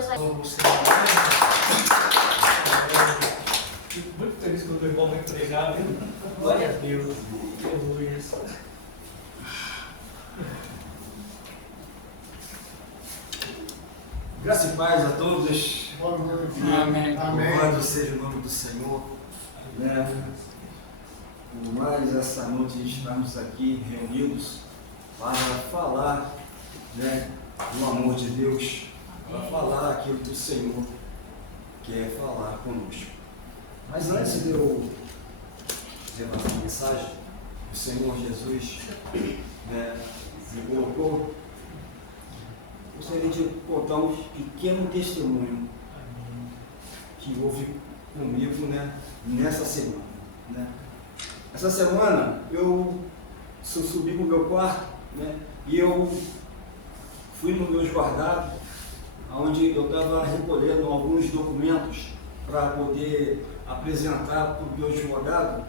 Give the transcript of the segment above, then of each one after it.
Deus vai... Fico muito feliz quando o irmão vai pregar, viu? Glória a Deus. Aleluia. Graça e paz a todos. Boa noite. Amém. Louvado seja o nome do Senhor. Né? Por mais essa noite estarmos aqui reunidos para falar, né, do amor de Deus, para falar aquilo que o Senhor quer falar conosco. Mas antes de eu levar essa mensagem, o Senhor Jesus, né, me colocou. Gostaria de contar um pequeno testemunho que houve comigo, né, nessa semana. Né? Essa semana eu subi para o meu quarto, né, e eu fui no meu guardado, onde eu estava recolhendo alguns documentos para poder apresentar para o meu advogado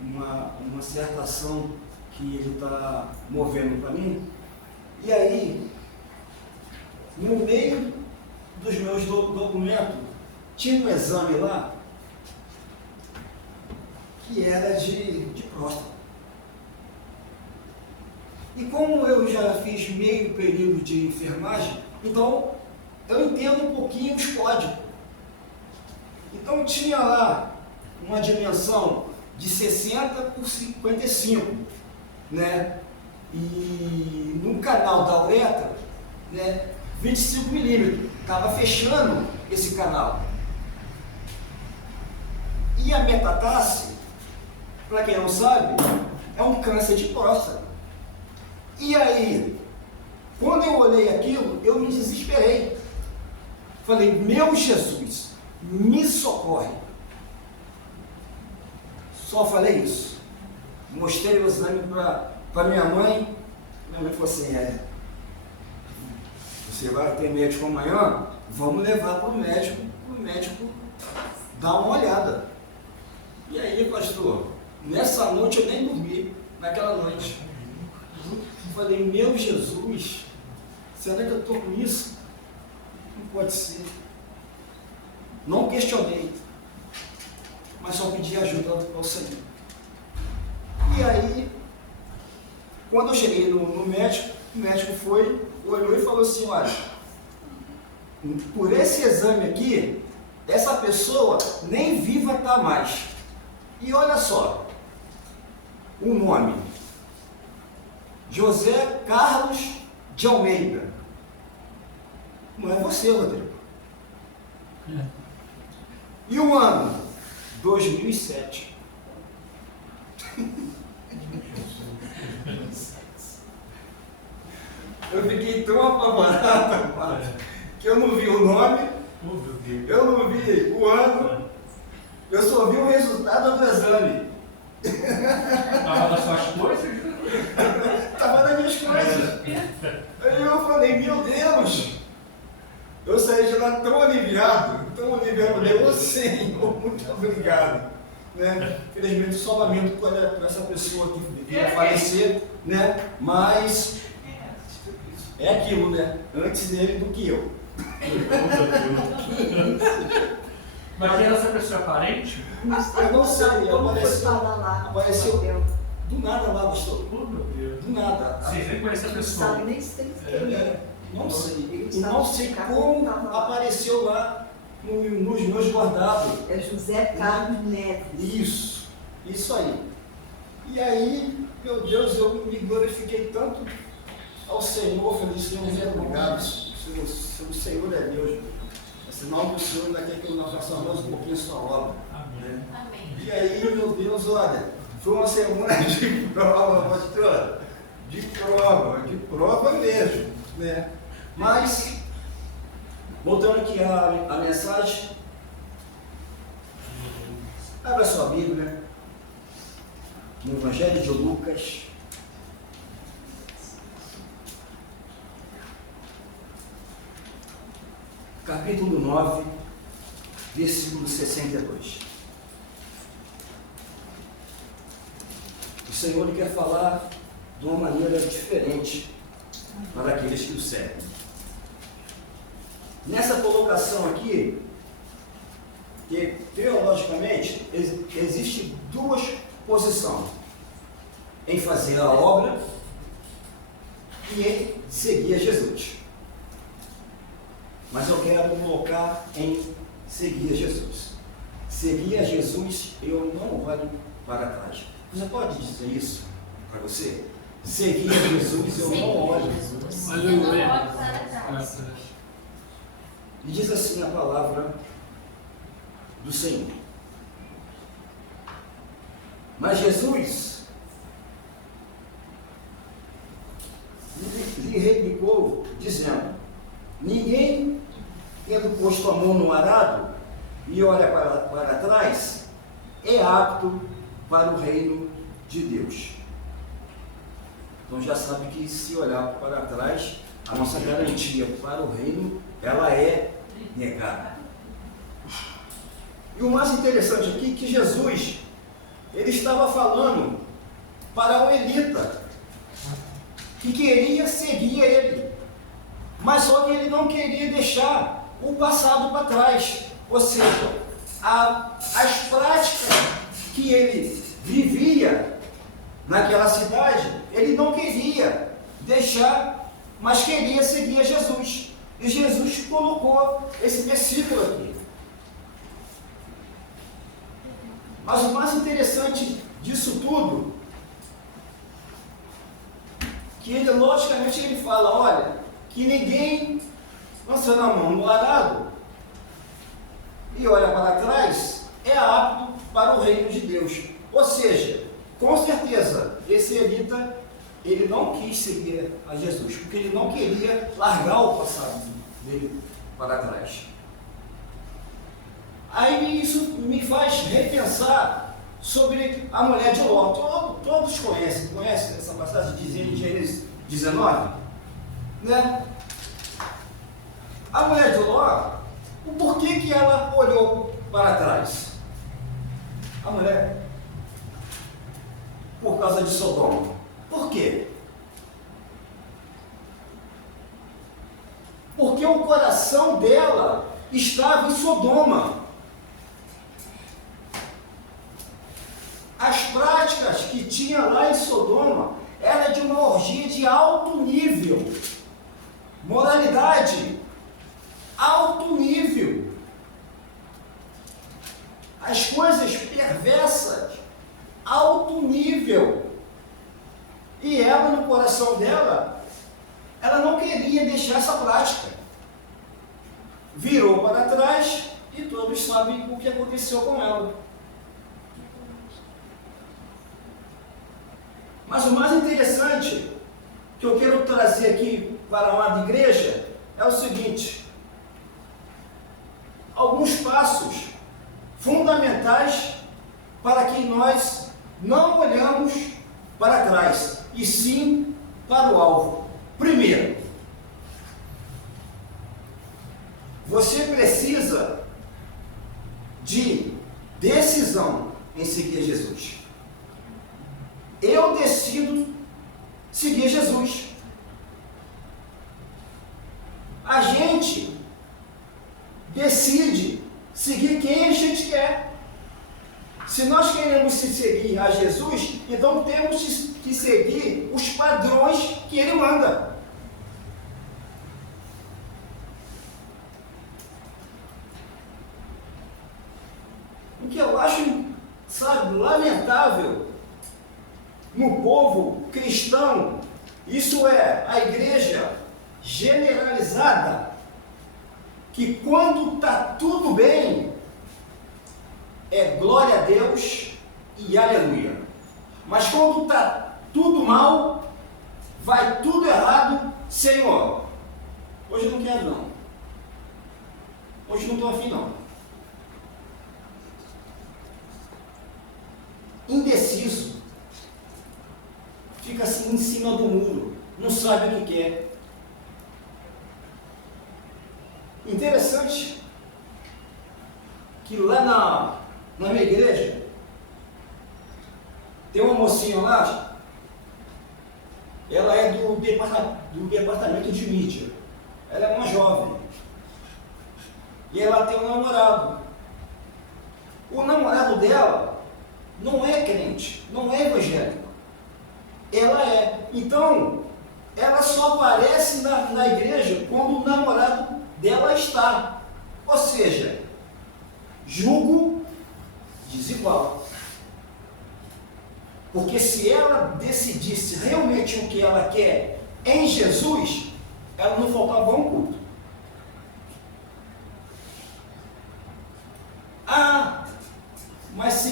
uma certa ação que ele está movendo para mim. E aí, no meio dos meus documentos, tinha um exame lá que era de próstata. E como eu já fiz meio período de enfermagem, então eu entendo um pouquinho os códigos. Então tinha lá uma dimensão de 60 por 55, né? E no canal da uretra, né, 25 milímetros, estava fechando esse canal. E a metatarse, para quem não sabe, é um câncer de próstata. E aí, quando eu olhei aquilo, eu me desesperei. Falei, meu Jesus, me socorre. Só falei isso. Mostrei o exame para minha mãe. Minha mãe falou assim, você vai ter médico amanhã? Vamos levar para o médico dar uma olhada. E aí, pastor, nessa noite eu nem dormi, naquela noite. Eu falei, meu Jesus, será que eu estou com isso? Não pode ser. Não questionei, mas só pedi ajuda ao Senhor. E aí, quando eu cheguei no médico, o médico foi, olhou e falou assim, olha, por esse exame aqui, essa pessoa nem viva está mais. E olha só, o nome, José Carlos de Almeida. Não é você, Rodrigo. E o ano? 2007. Eu fiquei tão apavorado, que eu não vi o nome, eu não vi o ano, eu só vi o resultado do exame. Estava nas suas coisas? Estava nas minhas coisas. Aí eu falei, meu Deus, eu saí de lá tão aliviado, ô Senhor, muito obrigado. Né? Infelizmente, só lamento por essa pessoa que devia falecer, né? Mas é aquilo, né? Antes dele do que eu. Mas quem era essa pessoa parente? Eu não sei, apareceu do nada lá, pastor. Oh, meu Deus. Do nada. Vocês nem conhecem a pessoa. Sabe nem se tem quem é. Não sei. E não sei como apareceu lá nos meus guardados. É José Carlos Neves. Isso aí. E aí, meu Deus, eu me glorifiquei tanto ao Senhor, falei, Senhor, muito obrigado. O Senhor é Deus. Senão que o Senhor ainda quer que nós façamos um pouquinho a sua obra. Amém. Amém. E aí, meu Deus, olha, foi uma semana de prova, pastor. De prova mesmo, né? Mas, voltando aqui à mensagem, abra sua Bíblia, no Evangelho de Lucas, capítulo 9, versículo 62. O Senhor quer falar de uma maneira diferente para aqueles que o servem. nessa colocação aqui, que teologicamente existe duas posições, em fazer a obra e em seguir a Jesus. Mas eu quero colocar em seguir a Jesus. Seguir a Jesus, eu não olho para trás. Você pode dizer isso para você? Seguir a Jesus, eu não olho. Eu não olho para trás. E diz assim a palavra do Senhor. Mas Jesus lhe replicou, dizendo: ninguém, tendo posto a mão no arado e olha para trás, é apto para o reino de Deus. Então já sabe que se olhar para trás, a nossa garantia para o reino, ela é negada. E o mais interessante aqui é que Jesus, ele estava falando para o elita, que queria seguir ele, mas só que ele não queria deixar o passado para trás, ou seja, as práticas que ele vivia naquela cidade, ele não queria deixar, mas queria seguir a Jesus. E Jesus colocou esse versículo aqui. Mas o mais interessante disso tudo, que ele, logicamente, ele fala, olha, que ninguém lançando a mão no arado e olha para trás, é apto para o reino de Deus. Ou seja, com certeza, esse elita, ele não quis seguir a Jesus, porque ele não queria largar o passado dele para trás. Aí isso me faz repensar sobre a mulher de Ló. Todos conhecem essa passagem de Gênesis 19? Né? A mulher de Ló, o porquê que ela olhou para trás? A mulher, por causa de Sodoma. Por quê? Porque o coração dela estava em Sodoma. As práticas que tinha lá em Sodoma era de uma orgia de alto nível, moralidade, alto nível. As coisas perversas, alto nível. E ela, no coração dela, ela não queria deixar essa prática. Virou para trás e todos sabem o que aconteceu com ela. Mas o mais interessante que eu quero trazer aqui para a amada igreja é o seguinte: alguns passos fundamentais para que nós não olhamos para trás, e sim para o alvo. Primeiro, você precisa de decisão em seguir Jesus. Eu decido seguir Jesus. A gente decide seguir quem a gente quer. Se nós queremos seguir a Jesus, então temos que seguir os padrões que Ele manda. O que eu acho, sabe, lamentável no povo cristão, isso é a igreja generalizada, que quando está tudo bem, é glória a Deus e aleluia. Mas quando está tudo mal, vai tudo errado, Senhor, hoje não quero não. Hoje não estou afim não. Indeciso. Fica assim em cima do muro, não sabe o que quer. Interessante que lá na minha igreja tem uma mocinha lá, ela é do departamento de mídia, ela é uma jovem, e ela tem um namorado. O namorado dela não é crente, não é evangélico. Ela é. Então, ela só aparece na igreja quando o namorado dela está. Ou seja, julgo desigual. Porque se ela decidisse realmente o que ela quer em Jesus, ela não faltava um culto. Ah, mas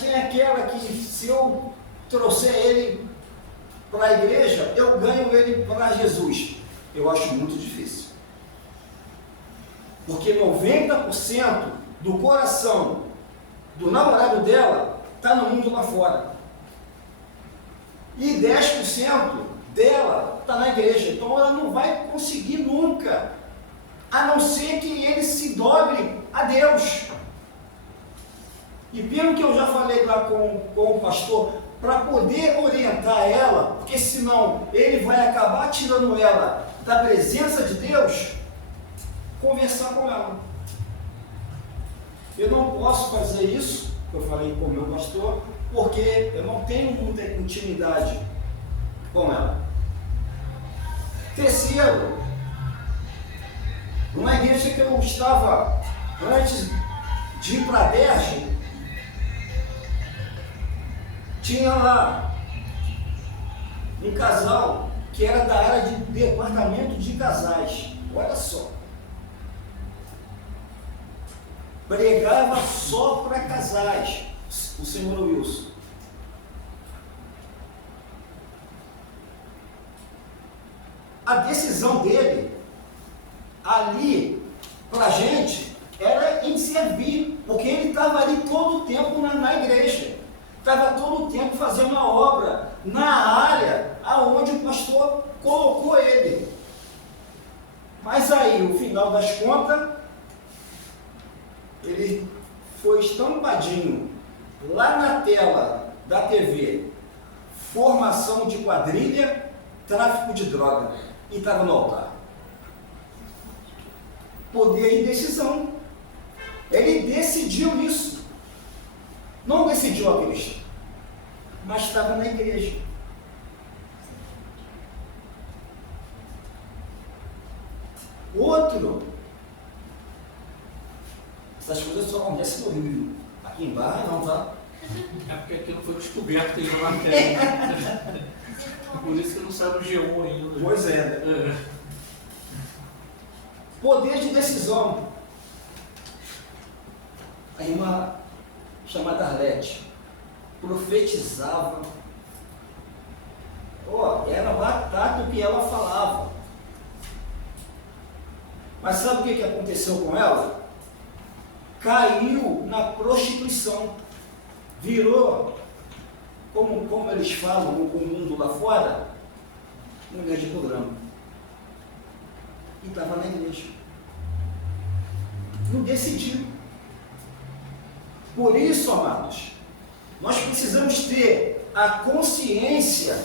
tem aquela que se eu trouxer ele para a igreja, eu ganho ele para Jesus. Eu acho muito difícil. Porque 90% do coração do namorado dela está no mundo lá fora. E 10% dela está na igreja. Então ela não vai conseguir nunca, a não ser que ele se dobre a Deus. E pelo que eu já falei lá com o pastor, para poder orientar ela, porque senão ele vai acabar tirando ela da presença de Deus, conversar com ela. Eu não posso fazer isso, que eu falei com o meu pastor, porque eu não tenho muita intimidade com ela. Terceiro, numa igreja que eu estava antes de ir para a Derge, tinha lá um casal que era da área de departamento de casais. Olha só. Pregava só para casais, o senhor Wilson. A decisão dele ali para a gente era em servir, porque ele estava ali todo o tempo na igreja. Estava todo o tempo fazendo uma obra na área aonde o pastor colocou ele. Mas aí, no final das contas, ele foi estampadinho lá na tela da TV, formação de quadrilha, tráfico de droga, e estava no altar. Poder de decisão. Ele decidiu isso. Não decidiu a Cristo, mas estava na igreja. Outro, essas coisas só acontecem no Rio. Aqui em Barra não, tá? É porque aquilo foi descoberto aí na matéria. Por isso que não sabe o G1 ainda. Pois é. Poder de decisão. A irmã chamada Arlete profetizava. Era batata o que ela falava. Mas sabe o que aconteceu com ela? Caiu na prostituição. Virou, como eles falam no mundo lá fora, mulher de programa. E estava na igreja. Não decidiu. Por isso, amados, nós precisamos ter a consciência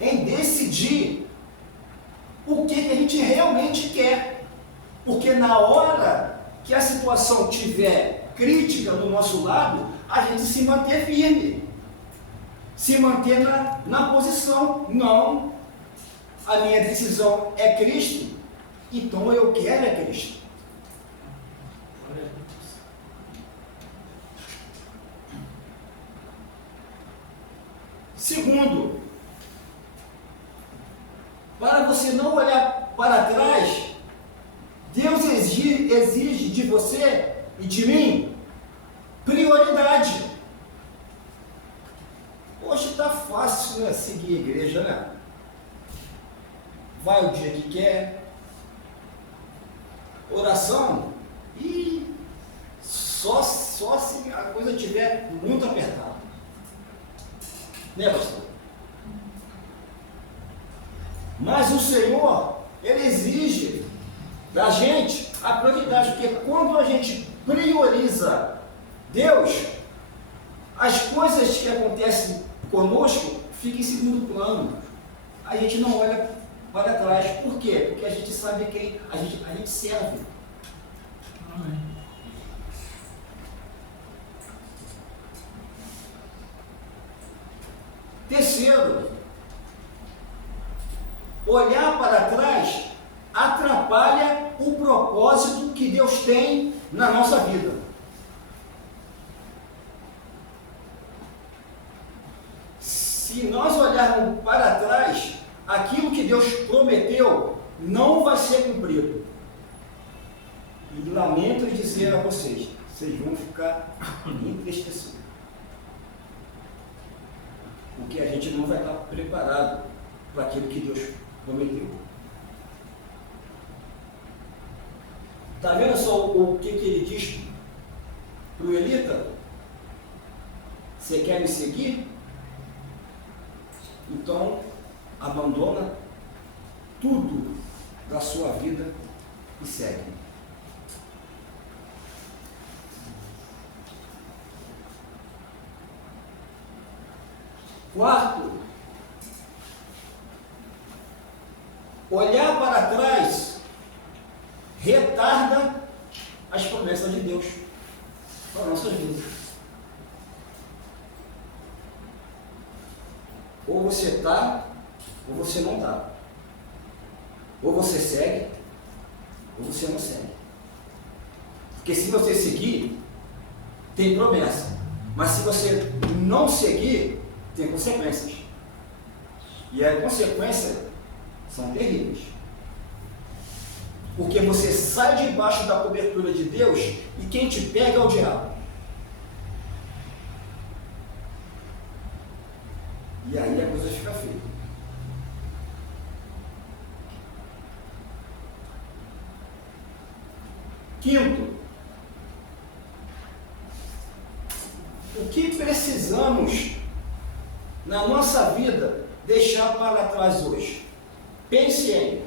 em decidir o que a gente realmente quer. Porque na hora que a situação tiver crítica do nosso lado, a gente se manter firme, se manter na posição. Não, a minha decisão é Cristo, então eu quero é Cristo. Segundo, para você não olhar para trás, Deus exige de você e de mim prioridade. Hoje está fácil, né, seguir a igreja, né? Vai o dia que quer, oração, e só se a coisa estiver muito apertada. Né, pastor? Mas o Senhor, Ele exige da gente a prioridade, porque quando a gente prioriza Deus, as coisas que acontecem conosco ficam em segundo plano. A gente não olha para trás. Por quê? Porque a gente sabe quem a gente serve. olhar para trás atrapalha o propósito que Deus tem na nossa vida. Se nós olharmos para trás, aquilo que Deus prometeu não vai ser cumprido. E lamento dizer a vocês, vocês vão ficar entristecidos. Porque a gente não vai estar preparado para aquilo que Deus prometeu. Está vendo só o que ele diz para o Elita? Você quer me seguir? Então, abandona tudo da sua vida e segue. Quarto, olhar para trás retarda as promessas de Deus para nossas vidas. Ou você está, ou você não está. Ou você segue, ou você não segue. Porque se você seguir, tem promessa. Mas se você não seguir, tem consequências. E as consequências são terríveis. Porque você sai debaixo da cobertura de Deus e quem te pega é o diabo. E aí a coisa fica feia. Quinto, o que precisamos na nossa vida deixar para trás hoje? Pense em,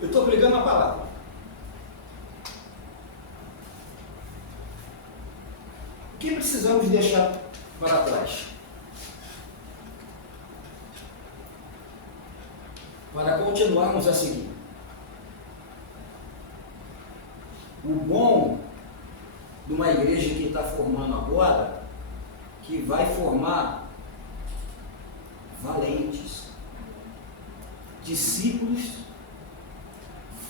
eu estou pregando a palavra. O que precisamos deixar para trás? Para continuarmos a seguir. O bom de uma igreja que está formando agora, que vai formar valentes, discípulos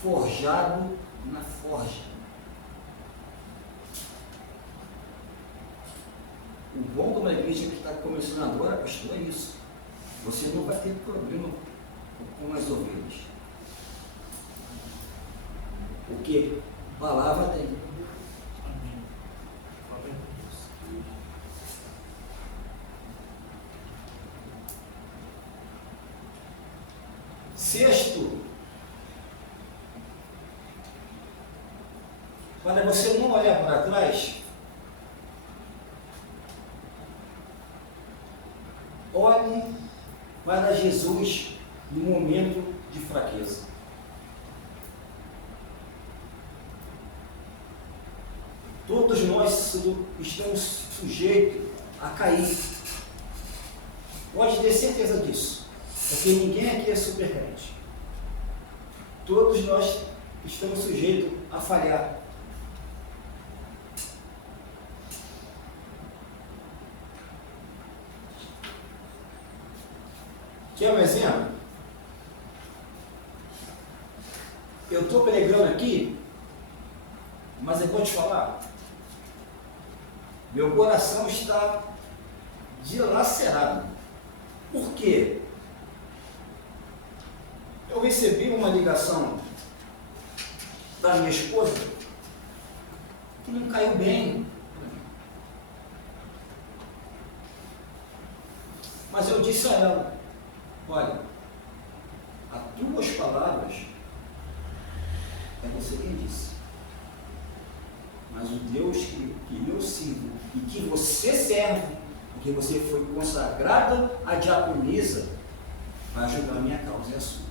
forjados na forja. O bom de uma igreja que está começando agora, pastor, é isso. Você não vai ter problema com as ovelhas. Porque palavra tem. Sexto, para você não olhar para trás, olhe para Jesus no momento de fraqueza. Todos nós estamos sujeitos a cair. Pode ter certeza disso, porque ninguém aqui é super crente. Todos nós estamos sujeitos a falhar. Quer um exemplo? Eu estou pregando aqui, mas eu vou te falar, meu coração está dilacerado. Por quê? Eu recebi uma ligação da minha esposa que não caiu bem. Mas eu disse a ela, olha, as tuas palavras é você quem disse. Mas o Deus que eu sirvo e que você serve, porque você foi consagrada a diaconisa, vai ajudar a minha causa e a sua.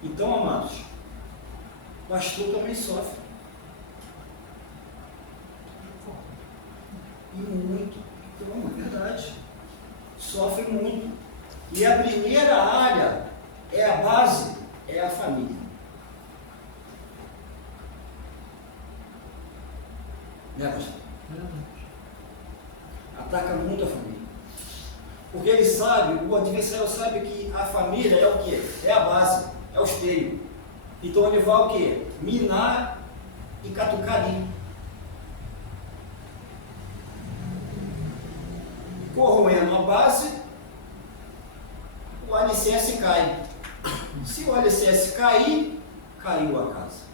Então, amados, o pastor também sofre. E muito. Então, é verdade. Sofre muito. E a primeira área é a base, é a família. Né, pastor? Ataca muito a família. Porque ele sabe, o adversário sabe que a família é o quê? É a base, é o esteio. Então ele vai o quê? Minar e catucar ali. Corroendo a base, o alicerce cai. Se o alicerce cair, caiu a casa.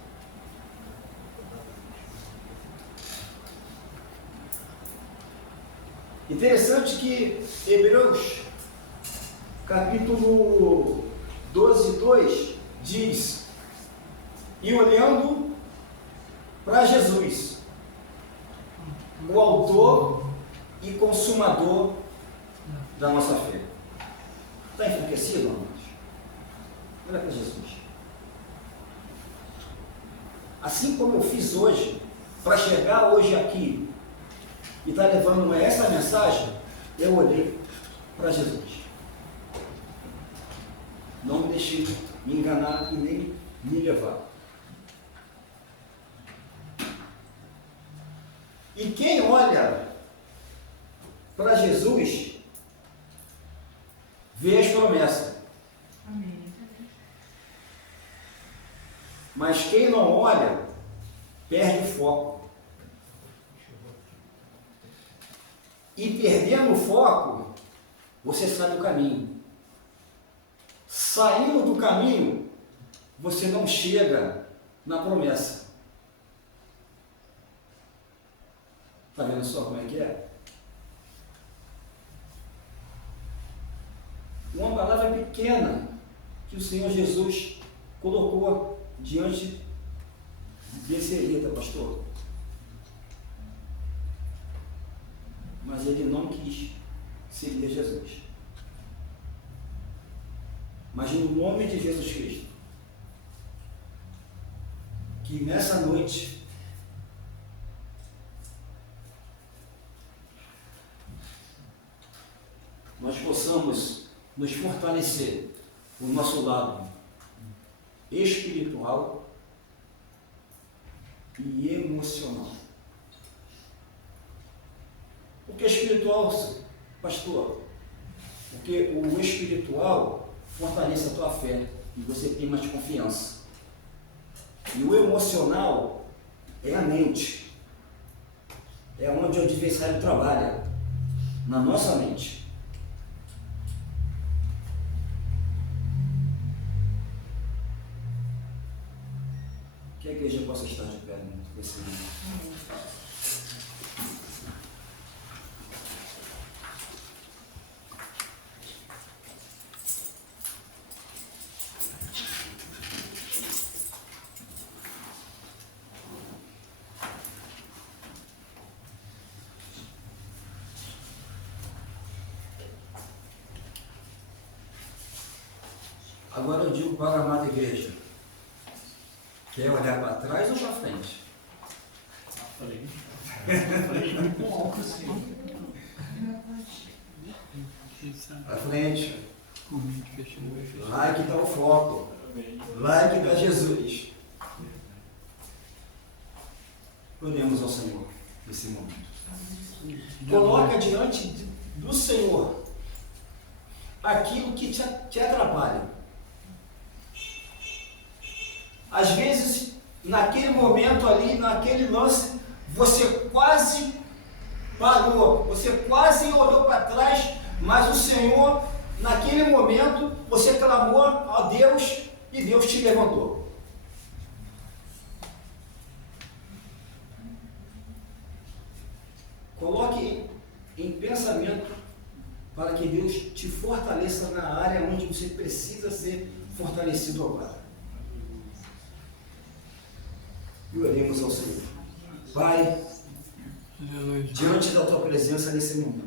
Interessante que Hebreus, capítulo 12, 2, diz: e olhando para Jesus, o autor e consumador da nossa fé. Está enfraquecido, amados? Olha para Jesus. Assim como eu fiz hoje, para chegar hoje aqui e estar levando essa mensagem, eu olhei para Jesus. Não me deixei me enganar e nem me levar. E quem olha para Jesus, vê as promessas. Amém. Mas quem não olha, perde o foco. E perdendo o foco, você sai do caminho. Saindo do caminho, você não chega na promessa. Está vendo só como é que é? Uma palavra pequena que o Senhor Jesus colocou diante desse ereta, pastor. Mas ele não quis seguir Jesus. Mas no nome de Jesus Cristo, que nessa noite nós possamos nos fortalecer o nosso lado espiritual e emocional. O que é espiritual, pastor? Porque o espiritual fortalece a tua fé e você tem mais confiança. E o emocional é a mente. É onde o adversário trabalha, na nossa mente. Que a igreja possa estar de pé nesse momento. Agora eu digo para a amada igreja: quer olhar para trás ou para frente? Falei com alto assim. Para frente. Lá que está o foco. Lá que está Jesus. Oremos ao Senhor nesse momento. Coloca diante do Senhor aquilo que te atrapalha. Às vezes, naquele momento ali, naquele lance, você quase parou, você quase olhou para trás, mas o Senhor, naquele momento, você clamou a Deus e Deus te levantou. Coloque em pensamento para que Deus te fortaleça na área onde você precisa ser fortalecido agora. E oremos ao Senhor. Pai, diante da tua presença nesse momento,